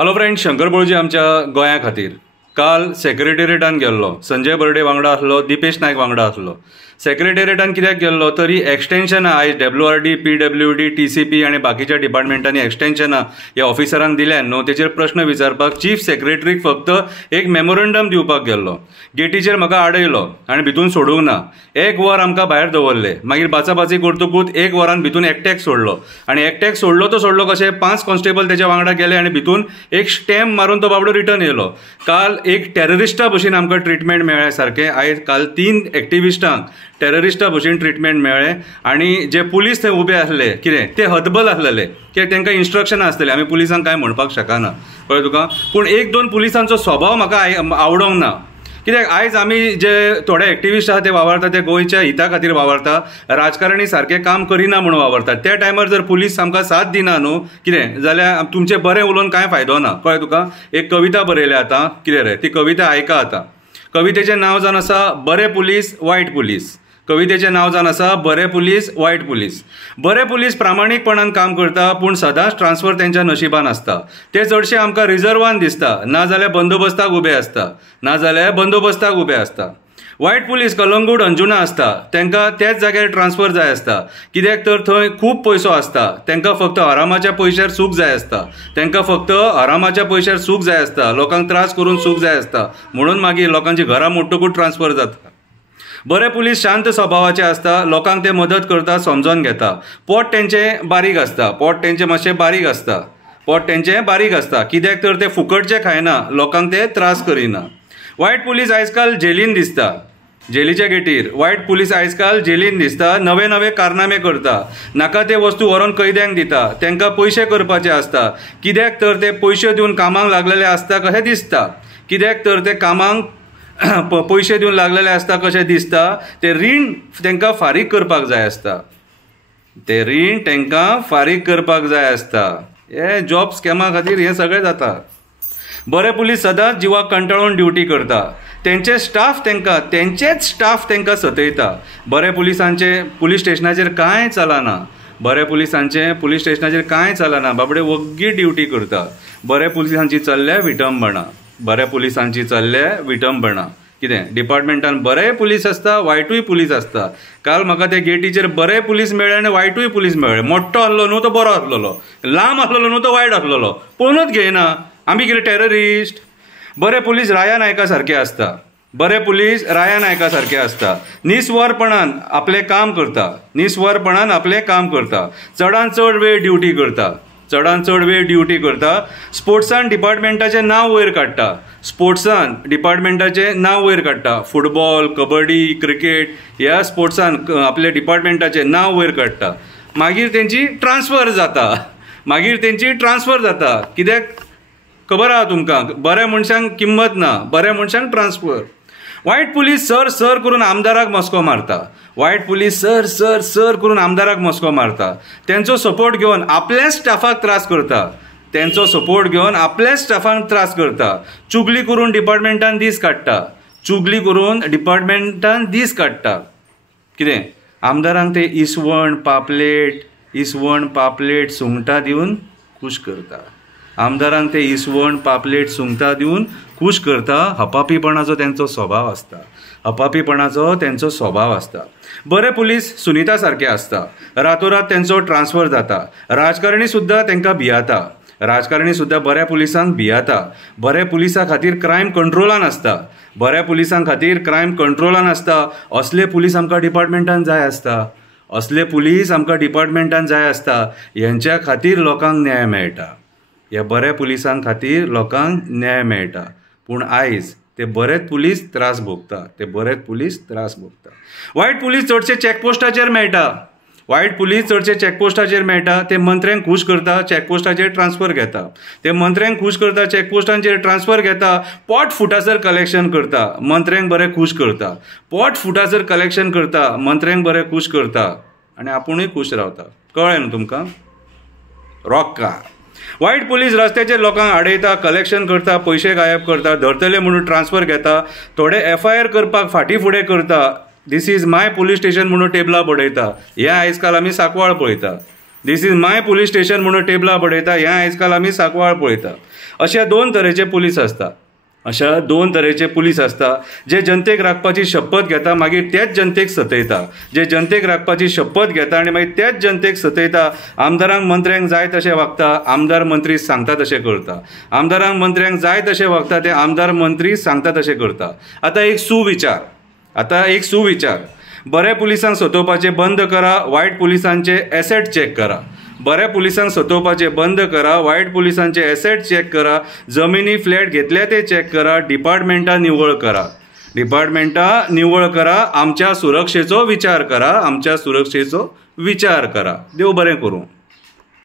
Hello friends, Shankar बळजी आमच्या गोंया खातीर काल सेक्रेटेरिएटान गेल्लो. संजय बर्डे वांगडा आसलो, दिपेश नायक वांगडा आसलो. सेक्रेटेरिएटान कित्याक गेल्लो तरी एक्सटेन्शनां आयज WRD, PWD, TCP आनी बाकीच्या डिपार्टमेंटांनी एक्सटेन्शनां ह्या ऑफिसरांक दिल्यान न्हू, तेचेर प्रश्न विचारपाक चीफ सेक्रेटरीक फक्त एक मेमोरंडम दिवपाक गेल्लो. गेटीचेर म्हाका आडयलो आनी भितून सोडूंक ना. 1 वर आमकां भायर दवरले. मागीर बाचाबाची करतकूच 1 वरान भितून एकट्याक सोडलो आनी एकट्याक सोडलो तो सोडलो कशें 5 कॉन्स्टेबल तेच्या वांगडा गेले आनी भितून एक स्टॅम्प मारून तो बाबडो रिटर्न येयलो. काल एक टेररिस्टा भशेन आमकां ट्रिटमेंट मेळ्ळें सारकें. आयज काल 3 एक्टिविस्टांक टेररिस्टा भशेन ट्रिटमेंट मेळ्ळें आनी जे पुलीस थंय उबे आसले कितें ते हतबल आसलेले कित्याक तांकां इन्स्ट्रक्शनां आसतले. आमी पुलिसांक कांय म्हणपाक शकना, कळ्ळें तुका. पूण 1-2 पुलिसांचो स्वभाव म्हाका आवडोंक ना. कित्याक आयज आमी जे थोडे एक्टिविस्ट आहा ते वावरता ते गोंयच्या हिता खातीर वावरता, राजकारणी सारकें काम करिना म्हणून वावरतात. त्या टायमार जर पुलीस आमकां साथ दिना न्हू कितें जाल्यार तुमचें बरें उलोवन कांय फायदो ना, कळ्ळें तुका. एक कविता बरयल्या आतां, कितें रे ती कविता आयका आतां. कवितेचें नांव जावन आसा बरे पुलीस वायट पुलीस. कवितेचें नांव जावन आसा बरे पुलीस वायट पुलीस. बरे पुलीस प्रामाणीकपणान काम करता पूण सदांच ट्रान्सफर तेंच्या नशिबान आसता. ते चडशे आमकां रिजर्वान दिसता, नाजाल्यार बंदोबस्ताक उबे आसता. वायट पुलीस कलंगूट अंजुना आसता, तांकां त्याच जाग्यार ट्रान्सफर जाय आसता. कित्याक तर थंय खूब पयसो आसता. तांकां फक्त आरामाच्या पयशार सूख जाय आसता. लोकांक त्रास करून सूख जाय आसता म्हणून मागीर लोकांची घरां मोडटकूच ट्रान्सफर जाता. बरे पुलीस शांत स्वभावाचे आसता, लोकांक ते मदत करता, समजून घेता. पोट तेंचें बारीक आसता. कित्याक तर ते फुकटचे खायना, लोकांक ते त्रास करिना. वायट पुलीस आयजकाल जेलीन दिसता, जेलीच्या गेटीर वायट पुलीस आयजकाल जेलीन दिसता. नवे नवे कारनामे करता, नाका ते वस्तू व्हरून कैद्यांक दिता. तांकां पयशे करपाचे आसता, कित्याक तर ते पयशे दिवन कामाक लागलेले आसता कशें दिसता. पयशे दिवन लागलेले आसता कशें दिसता. ते रीण तांकां फारीक करपाक जाय आसता. हे जॉब स्कॅमा खातीर हें सगळें जाता. बरे पुलीस सदांच जिवाक कंटाळून ड्युटी करता. तेंचेच स्टाफ तांकां सतयता. बरे पुलिसांचे पुलीस स्टेशनाचेर कांय चलना. बाबडे वग्गी ड्युटी करता. बरे पुलिसांची चल्ल्या विटंबना. कितें डिपार्टमेंटान बरेय पुलीस आसता, वायटूय पुलीस आसता. काल म्हाका ते गेटीचेर बरे पुलीस मेळ्ळे आनी वायटूय पुलीस मेळ्ळे. मोठो आसलो न्हू तो बरो आसलेलो, लांब आसलेलो न्हू तो वायट आसलेलो. पळोवनूच घेयना. आमी कितें टेररिस्ट? बरे पुलीस राया नायका सारके आसता. निस्वारपणान आपलें काम करता. चडान चड वेळ ड्युटी करता. स्पोर्ट्सान डिपार्टमेंटाचें नांव वयर काडटा. फुटबॉल, कबड्डी, क्रिकेट ह्या स्पोर्ट्सान आपल्या डिपार्टमेंटाचें नांव वयर काडटा. मागीर तेंची ट्रान्सफर जाता. कित्याक खबर आहा तुमकां, बऱ्या मनशांक किंमत ना, बऱ्या मनशांक ट्रान्सफर. वायट पुलीस सर करून आमदाराक मस्को मारता. तेंचो सपोर्ट घेवन आपल्या स्टाफाक त्रास करता. चुगली करून डिपार्टमेंटान दीस काडटा. कितें आमदारांक ते इसवण पापलेट सुंगटां दिवन खूश करता. हपापीपणाचो तेंचो स्वभाव आसता. बरे पुलीस सुनीता सारके आसता. रातोरात तेंचो ट्रान्सफर जाता. राजकारणी सुद्दां तांकां बऱ्या पुलिसांक भियाता. बऱ्या पुलिसां खातीर क्रायम कंट्रोलान आसता. असले पुलीस आमकां डिपार्टमेंटान जाय आसता. हेंच्या खातीर लोकांक न्याय मेळटा. पूण आयज ते बरेच पुलीस त्रास भोगता. वायट पुलीस चडशे चॅकपोस्टाचेर मेळटा. ते मंत्र्यांक खूश करता, चॅकपोस्टाचेर ट्रान्सफर घेता. पोट फुटासर कलेक्शन करता, मंत्र्यांक बरें खूश करता. आनी आपुणूय खूश रावता. कळ्ळें न्हू तुमकां. रॉक्का वायट पुलीस रस्त्याचेर लोकांक आडयता, कलेक्शन करता, पयशे गायब करता, धरतले म्हणून ट्रान्सफर घेता. थोडे FIR करपाक फाटीं फुडें करता. This is my police station म्हणून टेबलां बडयता. हें आयज काल आमी सांकवाळ पळयता. This is my police station म्हणून टेबलां बडयता, हें आयज काल आमी सांकवाळ पळयता. अशे दोन तरेचे पुलीस आसता. अशा दोन तरेचे पुलीस आसता जे जनतेक राखपाची शपथ घेता, मागीर तेच जनतेक सतयता. जे जनतेक राखपाची शपथ घेता आनी मागीर तेच जनतेक सतयता. आमदारांक मंत्र्यांक जाय तशें वागता, आमदार मंत्री सांगता तशें करता. आमदारांक मंत्र्यांक जाय तशें वागता, ते आमदार मंत्री सांगता तशें करता. आतां एक सुविचार, बरे पुलिसांक सतोवपाचें बंद करा, वायट पुलिसांचे एसेट चॅक करा. बऱ्या पुलिसांक सतोवपाचे बंद करा, वायट पुलिसांचे एसेट चॅक करा, जमिनी फ्लॅट घेतल्या ते चॅक करा, डिपार्टमेंटां निवळ करा. आमच्या सुरक्षेचो विचार करा. देव बरें करूं.